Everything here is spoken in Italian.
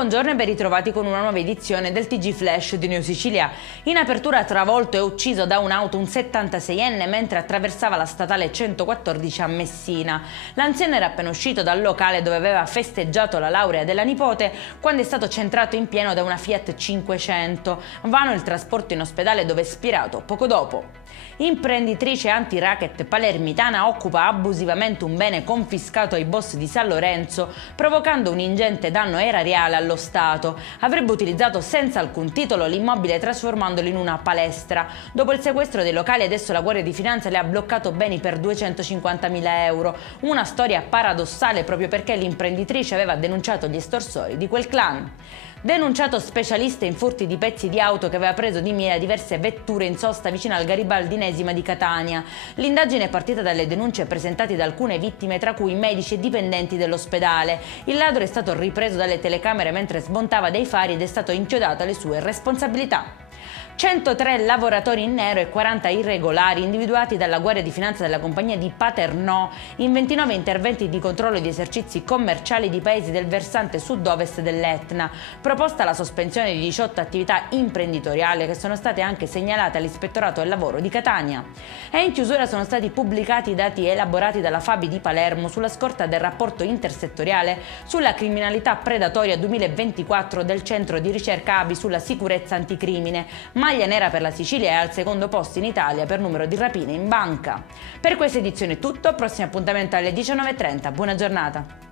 buongiorno e ben ritrovati con una nuova edizione del TG Flash di Neo Sicilia. In apertura travolto e ucciso da un'auto un 76enne mentre attraversava la statale 114 a Messina. L'anziano era appena uscito dal locale dove aveva festeggiato la laurea della nipote quando è stato centrato in pieno da una Fiat 500. Vano il trasporto in ospedale dove è spirato poco dopo. Imprenditrice anti-racket palermitana occupa abusivamente un bene confiscato ai boss di San Lorenzo, provocando un ingente danno erariale allo Stato. Avrebbe utilizzato senza alcun titolo l'immobile trasformandolo in una palestra. Dopo il sequestro dei locali adesso la Guardia di Finanza le ha bloccato beni per 250.000 euro. Una storia paradossale proprio perché l'imprenditrice aveva denunciato gli estorsori di quel clan. Denunciato specialista in furti di pezzi di auto che aveva preso di mira diverse vetture in sosta vicino al Garibaldinesima di Catania. L'indagine è partita dalle denunce presentate da alcune vittime, tra cui medici e dipendenti dell'ospedale. Il ladro è stato ripreso dalle telecamere mentre smontava dei fari ed è stato inchiodato alle sue responsabilità. 103 lavoratori in nero e 40 irregolari individuati dalla Guardia di Finanza della compagnia di Paternò in 29 interventi di controllo di esercizi commerciali di paesi del versante sud-ovest dell'Etna. Proposta la sospensione di 18 attività imprenditoriali che sono state anche segnalate all'Ispettorato del Lavoro di Catania. E in chiusura sono stati pubblicati i dati elaborati dalla Fabi di Palermo sulla scorta del rapporto intersettoriale sulla criminalità predatoria 2024 del Centro di Ricerca ABI sulla sicurezza anticrimine. Maglia nera per la Sicilia è al secondo posto in Italia per numero di rapine in banca. Per questa edizione è tutto, prossimo appuntamento alle 19:30. Buona giornata.